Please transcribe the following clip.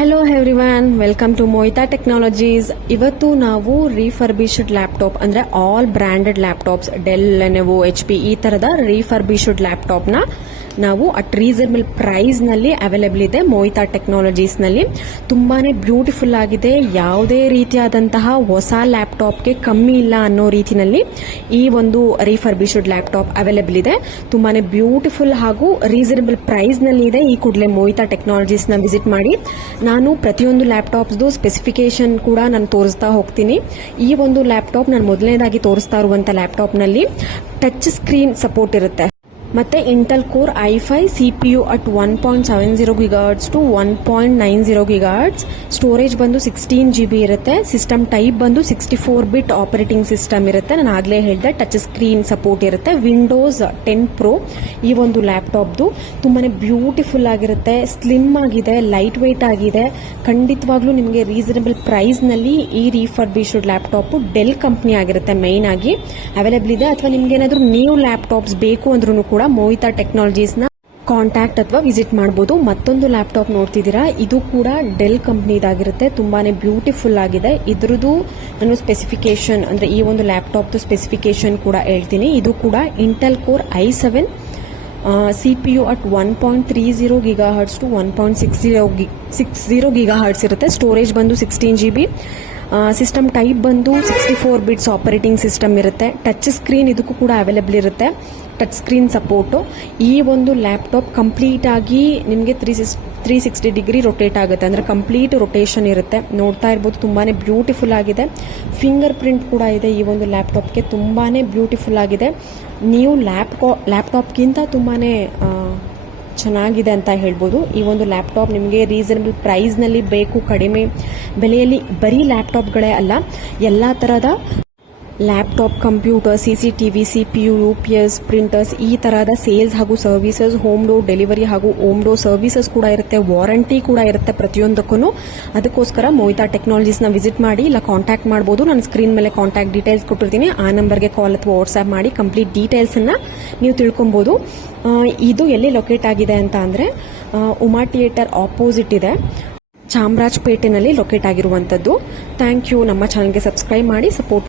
Hello everyone, welcome to Mohita technologies. ಇವತ್ತು ನಾವು refurbished laptop ಅಂದರೆ all branded laptops, Dell, Lenovo, HP ಈ ಥರದ ರೀಫರ್ಬಿಶ್ಡ್ ಲ್ಯಾಪ್ಟಾಪ್ನ ನಾವು ಅಟ್ ರೀಸನಬಲ್ ಪ್ರೈಸ್ನಲ್ಲಿ ಅವೈಲೇಬಲ್ ಇದೆ ಮೋಹಿತಾ ಟೆಕ್ನಾಲಜೀಸ್ನಲ್ಲಿ. ತುಂಬಾ ಬ್ಯೂಟಿಫುಲ್ ಆಗಿದೆ. ಯಾವುದೇ ರೀತಿಯಾದಂತಹ ಹೊಸ ಲ್ಯಾಪ್ಟಾಪ್ಗೆ ಕಮ್ಮಿ ಇಲ್ಲ ಅನ್ನೋ ರೀತಿಯಲ್ಲಿ ಈ ಒಂದು ರೀಫರ್ಬಿಶ್ಡ್ ಲ್ಯಾಪ್ಟಾಪ್ ಅವೈಲೇಬಲ್ ಇದೆ. ತುಂಬಾ ಬ್ಯೂಟಿಫುಲ್ ಹಾಗೂ ರೀಸನಬಲ್ ಪ್ರೈಸ್ನಲ್ಲಿ ಇದೆ. ಈ ಕೂಡಲೇ ಮೋಹಿತಾ ಟೆಕ್ನಾಲಜೀಸ್ನ ವಿಸಿಟ್ ಮಾಡಿ. ನಾನು ಪ್ರತಿಯೊಂದು ಲ್ಯಾಪ್ಟಾಪ್ಸ್ದು ಸ್ಪೆಸಿಫಿಕೇಶನ್ ಕೂಡ ನಾನು ತೋರಿಸ್ತಾ ಹೋಗ್ತೀನಿ. ಈ ಒಂದು ಲ್ಯಾಪ್ಟಾಪ್ ನಾನು ಮೊದಲನೇದಾಗಿ ತೋರಿಸ್ತಾ ಇರುವಂಥ ಲ್ಯಾಪ್ಟಾಪ್ನಲ್ಲಿ ಟಚ್ ಸ್ಕ್ರೀನ್ ಸಪೋರ್ಟ್ ಇರುತ್ತೆ. ಮತ್ತೆ Intel core i5 CPU at 1.70 GHz to 1.90 GHz. Storage ಬಂದು 16 GB ಇರುತ್ತೆ. ಸಿಸ್ಟಮ್ ಟೈಪ್ ಬಂದು 64 ಬಿಟ್ ಆಪರೇಟಿಂಗ್ ಸಿಸ್ಟಮ್ ಇರುತ್ತೆ. ನಾನು ಆಗಲೇ ಹೇಳಿದೆ ಟಚ್ ಸ್ಕ್ರೀನ್ ಸಪೋರ್ಟ್ ಇರುತ್ತೆ. ವಿಂಡೋಸ್ 10 Pro ಈ ಒಂದು ಲ್ಯಾಪ್ಟಾಪ್ದು ತುಂಬಾ ಬ್ಯೂಟಿಫುಲ್ ಆಗಿರುತ್ತೆ. ಸ್ಲಿಮ್ ಆಗಿದೆ, ಲೈಟ್ ವೆಯ್ಟ್ ಆಗಿದೆ. ಖಂಡಿತವಾಗ್ಲೂ ನಿಮಗೆ ರೀಸನಬಲ್ ಪ್ರೈಸ್ನಲ್ಲಿ ಈ ರೀಫರ್ಬಿಶ್ಡ್ ಲ್ಯಾಪ್ಟಾಪ್ ಡೆಲ್ ಕಂಪ್ನಿ ಆಗಿರುತ್ತೆ ಮೈನ್ ಆಗಿ ಅವೈಲೇಬಲ್ ಇದೆ. ಅಥವಾ ನಿಮ್ಗೆ ಏನಾದರೂ ನ್ಯೂ ಲ್ಯಾಪ್ಟಾಪ್ಸ್ ಬೇಕು ಅಂದ್ರೂ ಕೂಡ ಮೋಹಿತಾ ಟೆಕ್ನಾಲಜೀಸ್ನ ಕಾಂಟ್ಯಾಕ್ಟ್ ಅಥವಾ ವಿಸಿಟ್ ಮಾಡಬಹುದು. ಮತ್ತೊಂದು ಲ್ಯಾಪ್ಟಾಪ್ ನೋಡ್ತಿದ್ದೀರಾ, ಇದು ಕೂಡ ಡೆಲ್ ಕಂಪ್ನಿದಾಗಿರುತ್ತೆ. ತುಂಬಾನೇ ಬ್ಯೂಟಿಫುಲ್ ಆಗಿದೆ. ಇದ್ರದ್ದು ನಾನು ಸ್ಪೆಸಿಫಿಕೇಶನ್ ಅಂದರೆ ಈ ಒಂದು ಲ್ಯಾಪ್ಟಾಪ್ದು ಸ್ಪೆಸಿಫಿಕೇಶನ್ ಕೂಡ ಹೇಳ್ತೀನಿ. ಇದು ಕೂಡ Intel core i7 CPU at 1.30 GHz to 1.60 GHz ಇರುತ್ತೆ. ಸ್ಟೋರೇಜ್ ಬಂದು 16 GB. ಸಿಸ್ಟಮ್ ಟೈಪ್ ಬಂದು 64 ಬಿಟ್ಸ್ ಆಪರೇಟಿಂಗ್ ಸಿಸ್ಟಮ್ ಇರುತ್ತೆ. ಟಚ್ ಸ್ಕ್ರೀನ್ ಇದಕ್ಕೂ ಕೂಡ ಅವೈಲೇಬಲ್ ಇರುತ್ತೆ, ಟಚ್ ಸ್ಕ್ರೀನ್ ಸಪೋರ್ಟು. ಈ ಒಂದು ಲ್ಯಾಪ್ಟಾಪ್ ಕಂಪ್ಲೀಟ್ ಆಗಿ ನಿಮಗೆ 360 ಡಿಗ್ರಿ ರೊಟೇಟ್ ಆಗುತ್ತೆ, ಅಂದರೆ ಕಂಪ್ಲೀಟ್ ರೊಟೇಷನ್ ಇರುತ್ತೆ. ನೋಡ್ತಾ ಇರ್ಬೋದು, ತುಂಬಾ ಬ್ಯೂಟಿಫುಲ್ ಆಗಿದೆ. ಫಿಂಗರ್ ಪ್ರಿಂಟ್ ಕೂಡ ಇದೆ ಈ ಒಂದು ಲ್ಯಾಪ್ಟಾಪ್ಗೆ. ತುಂಬಾ ಬ್ಯೂಟಿಫುಲ್ ಆಗಿದೆ. ನೀವು ಲ್ಯಾಪ್ಟಾಪ್ಗಿಂತ ತುಂಬಾ ಚೆನ್ನಾಗಿದೆ ಅಂತ ಹೇಳ್ಬೋದು. ಈ ಒಂದು ಲ್ಯಾಪ್ಟಾಪ್ ನಿಮಗೆ ರೀಸನಬಲ್ ಪ್ರೈಸ್ನಲ್ಲಿ ಬೇಕು, ಕಡಿಮೆ ಬೆಲೆಯಲ್ಲಿ. ಬರೀ ಲ್ಯಾಪ್ಟಾಪ್ಗಳೇ ಅಲ್ಲ, ಎಲ್ಲ ಥರದ laptop, computer, CCTV, CPU, UPS, printers ಈ ಥರದ ಸೇಲ್ಸ್ ಹಾಗೂ ಸರ್ವಿಸಸ್, ಹೋಮ್ ಡೋರ್ ಡೆಲಿವರಿ ಹಾಗೂ ಹೋಮ್ ಡೋರ್ ಸರ್ವಿಸಸ್ ಕೂಡ ಇರುತ್ತೆ. ವಾರಂಟಿ ಕೂಡ ಇರುತ್ತೆ ಪ್ರತಿಯೊಂದಕ್ಕೂ. ಅದಕ್ಕೋಸ್ಕರ ಮೋಹಿತಾ ಟೆಕ್ನಾಲಜೀಸ್ನ ವಿಸಿಟ್ ಮಾಡಿ, ಇಲ್ಲ ಕಾಂಟ್ಯಾಕ್ಟ್ ಮಾಡ್ಬೋದು. ನಾನು ಸ್ಕ್ರೀನ್ ಮೇಲೆ ಕಾಂಟ್ಯಾಕ್ಟ್ ಡೀಟೇಲ್ಸ್ ಕೊಟ್ಟಿರ್ತೀನಿ. ಆ ನಂಬರ್ಗೆ ಕಾಲ್ ಅಥವಾ ವಾಟ್ಸ್ಆ್ಯಪ್ ಮಾಡಿ ಕಂಪ್ಲೀಟ್ ಡೀಟೇಲ್ಸನ್ನು ನೀವು ತಿಳ್ಕೊಬೋದು. ಇದು ಎಲ್ಲಿ ಲೊಕೇಟ್ ಆಗಿದೆ ಅಂತ ಅಂದರೆ ಉಮಾ ಥಿಯೇಟರ್ ಆಪೋಸಿಟ್ ಇದೆ, ಚಾಮರಾಜಪೇಟೆನಲ್ಲಿ ಲೊಕೇಟ್ ಆಗಿರುವಂಥದ್ದು. Thank you. ನಮ್ಮ ಚಾನಲ್ಗೆ ಸಬ್ಸ್ಕ್ರೈಬ್ ಮಾಡಿ ಸಪೋರ್ಟ್